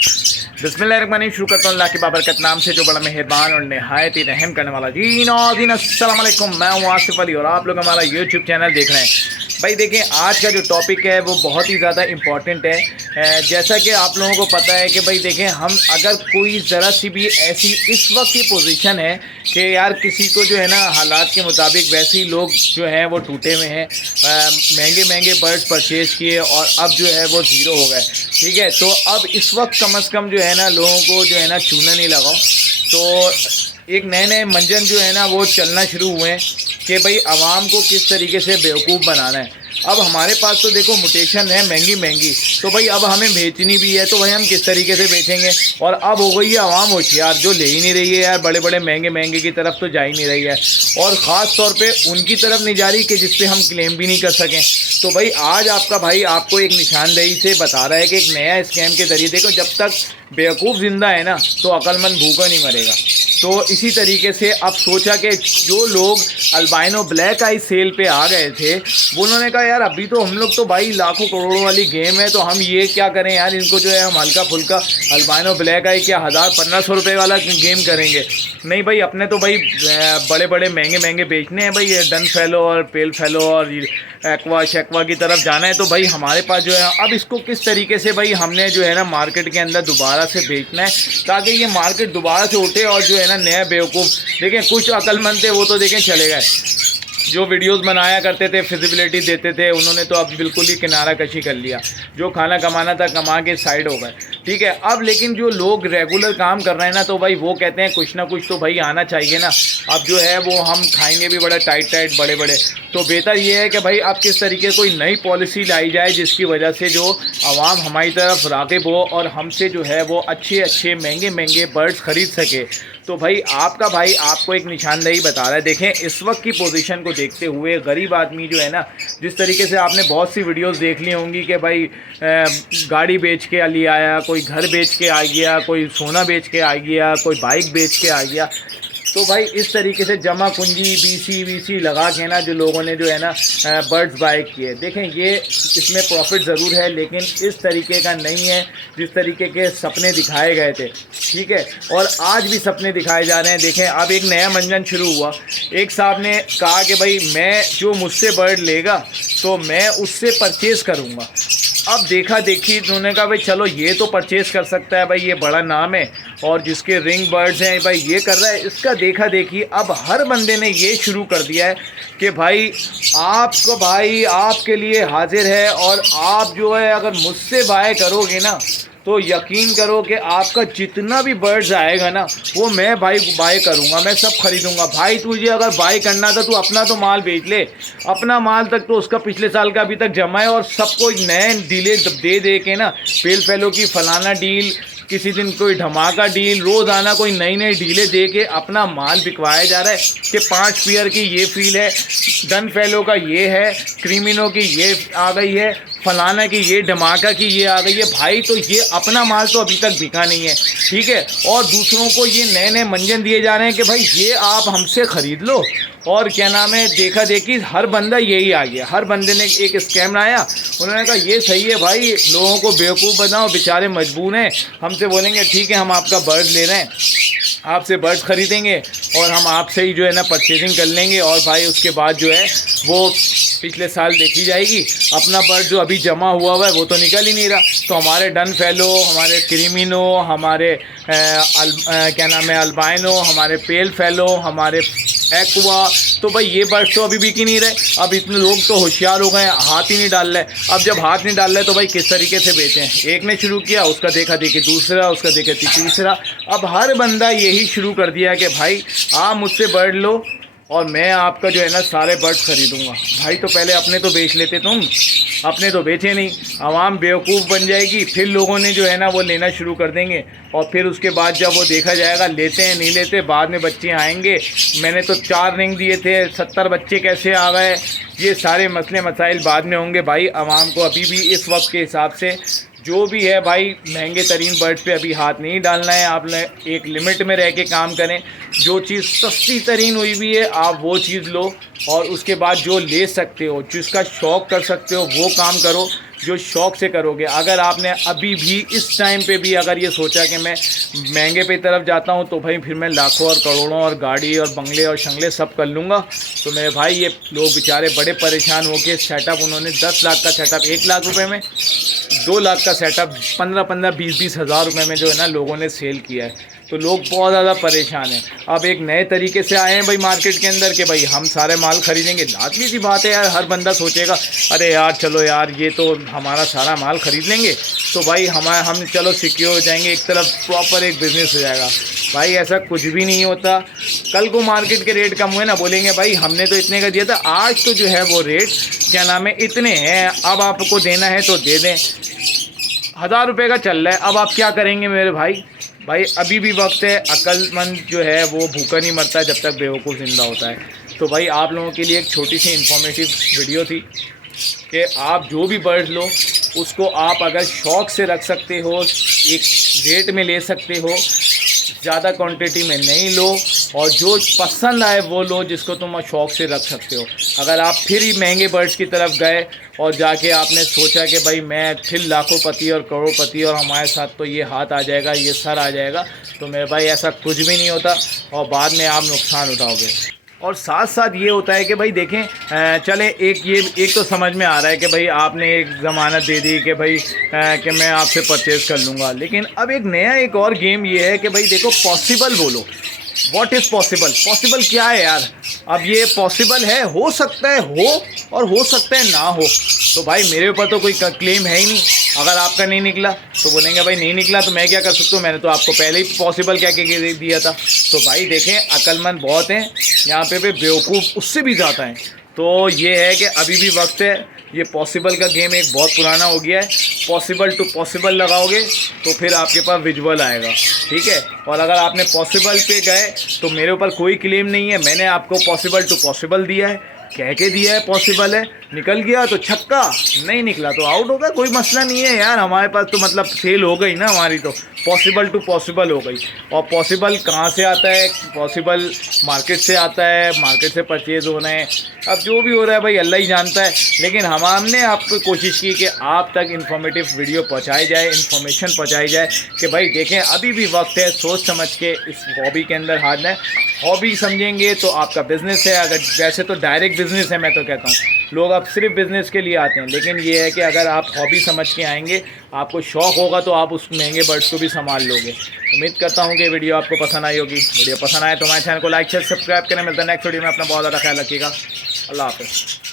बिस्मिल्लाहिर्रहमानिर्रहीम। शुरू करता हूँ अल्लाह की बाबरकत नाम से जो बड़ा मेहरबान और नहायत ही रहम करने वाला। जी नाज़रीन अस्सलाम वालेकुम, मैं हूँ आसिफ अली और आप लोग हमारा यूट्यूब चैनल देख रहे हैं। भाई देखें, आज का जो टॉपिक है वो बहुत ही ज़्यादा इम्पॉर्टेंट है। जैसा कि आप लोगों को पता है कि भाई देखें, हम अगर कोई ज़रा सी भी ऐसी इस वक्त की पोजीशन है कि यार किसी को जो है ना हालात के मुताबिक वैसे ही लोग जो हैं वो टूटे हुए हैं, महंगे महंगे बर्ड्स परचेज़ किए और अब जो है वो ज़ीरो हो गए। ठीक है, तो अब इस वक्त कम अज़ कम जो है ना लोगों को जो है ना चूना नहीं लगाओ। तो एक नए नए मंजन जो है ना वो चलना शुरू हुए हैं कि भाई आवाम को किस तरीके से बेवकूफ़ बनाना है। अब हमारे पास तो देखो मोटेशन है महंगी महंगी, तो भाई अब हमें बेचनी भी है, तो भाई हम किस तरीके से बेचेंगे। और अब हो गई है आवाम होशियार, जो ले ही नहीं रही है यार, बड़े बड़े महंगे महंगे की तरफ तो जा ही नहीं रही है, और ख़ास तौर पे उनकी तरफ नहीं जा रही कि जिस पे हम क्लेम भी नहीं कर सकें। तो भाई आज आपका भाई आपको एक निशानदेही से बता रहा है कि एक नया स्कैम के ज़रिए, देखो जब तक बेवकूफ़ ज़िंदा है ना तो अक्लमंद भूखा नहीं मरेगा। तो इसी तरीके से अब सोचा कि जो लोग अल्बाइनो ब्लैक आई सेल पे आ गए थे, वो उन्होंने कहा यार अभी तो हम लोग तो भाई लाखों करोड़ों वाली गेम है, तो हम ये क्या करें यार, इनको जो है हम हल्का फुल्का अल्बाइनो ब्लैक आई क्या 1000-1500 रुपये वाला गेम करेंगे। नहीं भाई, अपने तो भाई बड़े बड़े महंगे महंगे बेचने हैं भाई, डन फेलो और पेल फेलो और एक्वा शेक्वा की तरफ जाना है। तो भाई हमारे पास जो है अब इसको किस तरीके से भाई हमने जो है ना मार्केट के अंदर दोबारा से बेचना है, ताकि ये मार्केट दोबारा से उठे और जो है ना नया बेवकूफ़, देखें कुछ अक्लमंद थे वो तो देखें चले गए, जो वीडियोस बनाया करते थे फिजिबिलिटी देते थे, उन्होंने तो अब बिल्कुल ही किनारा कशी कर लिया, जो खाना कमाना था कमा के साइड हो गए। ठीक है, अब लेकिन जो लोग रेगुलर काम कर रहे हैं ना, तो भाई वो कहते हैं कुछ ना कुछ तो भाई आना चाहिए ना। अब जो है वो हम खाएंगे भी बड़ा टाइट टाइट बड़े बड़े, तो बेहतर ये है कि भाई अब किस तरीके कोई नई पॉलिसी लाई जाए जिसकी वजह से जो आवाम हमारी तरफ राग़िब हो और हमसे जो है वो अच्छे अच्छे महंगे महंगे बर्ड्स ख़रीद सके। तो भाई आपका भाई आपको एक निशानदेही बता रहा है। देखें इस वक्त की पोजीशन को देखते हुए गरीब आदमी जो है ना, जिस तरीके से आपने बहुत सी वीडियोस देख ली होंगी कि भाई गाड़ी बेच के लिए आया, कोई घर बेच के आ गया, कोई सोना बेच के आ गया, कोई बाइक बेच के आ गया। तो भाई इस तरीके से जमा पूंजी बीसी वीसी लगा के ना जो लोगों ने जो है ना बर्ड्स बाय किए, देखें ये इसमें प्रॉफिट ज़रूर है लेकिन इस तरीके का नहीं है जिस तरीके के सपने दिखाए गए थे। ठीक है, और आज भी सपने दिखाए जा रहे हैं। देखें अब एक नया मंजन शुरू हुआ, एक साहब ने कहा कि भाई मैं जो मुझसे बर्ड लेगा तो मैं उससे परचेज़ करूँगा। अब देखा देखी उन्होंने कहा भाई चलो ये तो परचेज़ कर सकता है भाई, ये बड़ा नाम है और जिसके रिंग बर्ड्स हैं भाई ये कर रहा है, इसका देखा देखी अब हर बंदे ने ये शुरू कर दिया है कि भाई आपको भाई आपके लिए हाजिर है, और आप जो है अगर मुझसे बाय करोगे ना तो यकीन करो कि आपका जितना भी बर्ड्स आएगा ना वो मैं भाई बाय करूँगा, मैं सब खरीदूँगा। भाई तुझे अगर बाय करना था तो अपना तो माल बेच ले, अपना माल तक तो उसका पिछले साल का अभी तक जमा है, और सबको नए डीले दे दे के ना पेल फेलो की फलाना डील, किसी दिन कोई धमाका डील, रोज़ाना कोई नई नई डीलें दे के अपना माल बिकवाया जा रहा है कि 5 पेयर की ये फील है, डन फेलो का ये है, क्रीमिनो की ये आ गई है, फलाना की ये, धमाका की ये आ गई है। भाई तो ये अपना माल तो अभी तक बिका नहीं है। ठीक है, और दूसरों को ये नए नए मंजन दिए जा रहे हैं कि भाई ये आप हमसे ख़रीद लो, और क्या नाम है देखा देखी हर बंदा यही आ गया, हर बंदे ने एक स्कैम लाया, उन्होंने कहा ये सही है भाई, लोगों को बेवकूफ़ बनाओ, बेचारे मजबूर हैं, हमसे बोलेंगे ठीक है हम आपका बर्ड ले रहे हैं, आपसे बर्ड ख़रीदेंगे और हम आपसे ही जो है ना परचेजिंग कर लेंगे, और भाई उसके बाद जो है वो पिछले साल देखी जाएगी, अपना बर्ड जो अभी जमा हुआ है वो तो निकल ही नहीं रहा। तो हमारे डन फेलो, हमारे क्रीमिनो, हमारे क्या नाम है अल्बाइनो, हमारे पेल फेलो, हमारे एक्वा, तो भाई ये बर्ड्स तो अभी बिक ही नहीं रहे। अब इतने लोग तो होशियार हो गए हैं, हाथ ही नहीं डाल रहे। अब जब हाथ नहीं डाल रहे तो भाई किस तरीके से बेचें। एक ने शुरू किया, उसका देखा देखी दूसरा, उसका देखा तीसरा, अब हर बंदा यही शुरू कर दिया कि भाई आप मुझसे बर्ड लो और मैं आपका जो है ना सारे बर्ड्स ख़रीदूँगा। भाई तो पहले अपने तो बेच लेते, तुम अपने तो बेचे नहीं, आवाम बेवकूफ़ बन जाएगी, फिर लोगों ने जो है ना वो लेना शुरू कर देंगे, और फिर उसके बाद जब वो देखा जाएगा लेते हैं नहीं लेते, बाद में बच्चे आएंगे मैंने तो 4 रिंग दिए थे 70 बच्चे कैसे आ गए, ये सारे मसले मसाइल बाद में होंगे। भाई आवाम को अभी भी इस वक्त के हिसाब से जो भी है भाई महंगे तरीन बर्ड्स पे अभी हाथ नहीं डालना है। आप एक लिमिट में रह के काम करें, जो चीज़ सस्ती तरीन हुई भी है आप वो चीज़ लो, और उसके बाद जो ले सकते हो, जिसका शौक़ कर सकते हो वो काम करो। जो शौक़ से करोगे। अगर आपने अभी भी इस टाइम पे भी अगर ये सोचा कि मैं महंगे पे तरफ जाता हूँ तो भाई फिर मैं लाखों और करोड़ों और गाड़ी और बंगले और शंगले सब कर लूँगा, तो मेरे भाई ये लोग बेचारे बड़े परेशान हो के सेटअप उन्होंने 10 लाख का सेटअप 1 लाख रुपए में, 2 लाख का सेटअप 15-15, 20-20 हज़ार रुपये में जो है ना लोगों ने सेल किया है। तो लोग बहुत ज़्यादा परेशान हैं। अब एक नए तरीके से आए हैं भाई मार्केट के अंदर कि भाई हम सारे माल खरीदेंगे। लाजमी सी बात है यार, हर बंदा सोचेगा अरे यार चलो यार ये तो हमारा सारा माल ख़रीद लेंगे तो भाई हम चलो सिक्योर हो जाएंगे, एक तरफ प्रॉपर एक बिज़नेस हो जाएगा। भाई ऐसा कुछ भी नहीं होता। कल को मार्केट के रेट कम हुए ना, बोलेंगे भाई हमने तो इतने का दिया था, आज तो जो है वो रेट क्या नाम है इतने हैं, अब आपको देना है तो दे दें। 1000 रुपये का चल रहा है, अब आप क्या करेंगे मेरे भाई? भाई अभी भी वक्त है, अक्लमंद जो है वो भूखा नहीं मरता जब तक बेवकूफ़ ज़िंदा होता है। तो भाई आप लोगों के लिए एक छोटी सी इन्फॉर्मेटिव वीडियो थी कि आप जो भी बर्ड लो उसको आप अगर शौक़ से रख सकते हो, एक रेट में ले सकते हो, ज़्यादा क्वांटिटी में नहीं लो, और जो पसंद आए वो लो जिसको तुम शौक़ से रख सकते हो। अगर आप फिर ही महंगे बर्ड्स की तरफ गए और जाके आपने सोचा कि भाई मैं फिर लाखोंपति और करोड़पति और हमारे साथ तो ये हाथ आ जाएगा, ये सर आ जाएगा, तो मेरे भाई ऐसा कुछ भी नहीं होता और बाद में आप नुकसान उठाओगे। और साथ साथ ये होता है कि भाई देखें चले एक तो समझ में आ रहा है कि भाई आपने एक ज़मानत दे दी कि भाई कि मैं आपसे परचेज़ कर लूँगा, लेकिन अब एक और गेम ये है कि भाई देखो पॉसिबल बोलो, व्हाट इज़ पॉसिबल? पॉसिबल क्या है यार? अब ये पॉसिबल है, हो सकता है हो और हो सकता है ना हो, तो भाई मेरे ऊपर तो कोई क्लेम है ही नहीं। अगर आपका नहीं निकला तो बोलेंगे भाई नहीं निकला तो मैं क्या कर सकता हूँ, मैंने तो आपको पहले ही पॉसिबल क्या के दिया था। तो भाई देखें अक्लमंद बहुत हैं यहाँ पे बेवकूफ़ उससे भी ज़्यादा हैं। तो ये है कि अभी भी वक्त है, ये पॉसिबल का गेम एक बहुत पुराना हो गया है। पॉसिबल टू पॉसिबल लगाओगे तो फिर आपके पास विजुअल आएगा, ठीक है। और अगर आपने पॉसिबल पे गए तो मेरे ऊपर कोई क्लेम नहीं है, मैंने आपको पॉसिबल टू पॉसिबल दिया है, कह के दिया है पॉसिबल है, निकल गया तो छक्का, नहीं निकला तो आउट होगा, कोई मसला नहीं है यार। हमारे पास तो मतलब सेल हो गई ना हमारी, तो पॉसिबल टू पॉसिबल हो गई। और पॉसिबल कहाँ से आता है? पॉसिबल मार्केट से आता है, मार्केट से परचेज़ हो रहे हैं। अब जो भी हो रहा है भाई अल्लाह ही जानता है, लेकिन हमने आपको कोशिश की कि आप तक इन्फॉर्मेटिव वीडियो पहुँचाई जाए, इन्फॉर्मेशन पहुँचाई जाए कि भाई देखें अभी भी वक्त है, सोच समझ के इस हॉबी के अंदर हाथ दें। हॉबी समझेंगे तो आपका बिज़नेस है, अगर वैसे तो डायरेक्ट बिज़नेस है, मैं तो कहता हूँ लोग अब सिर्फ बिज़नेस के लिए आते हैं, लेकिन ये है कि अगर आप हॉबी समझ के आएंगे, आपको शौक़ होगा तो आप उस महंगे बर्ड्स को भी संभाल लोगे। उम्मीद करता हूँ कि वीडियो आपको पसंद आई होगी। वीडियो पसंद आए तो हमारे चैनल को लाइक शेयर सब्सक्राइब करें। मिलता है नेक्स्ट वीडियो में, अपना बहुत ज़्यादा ख्याल रखिएगा। अल्लाह हाफ़िज़।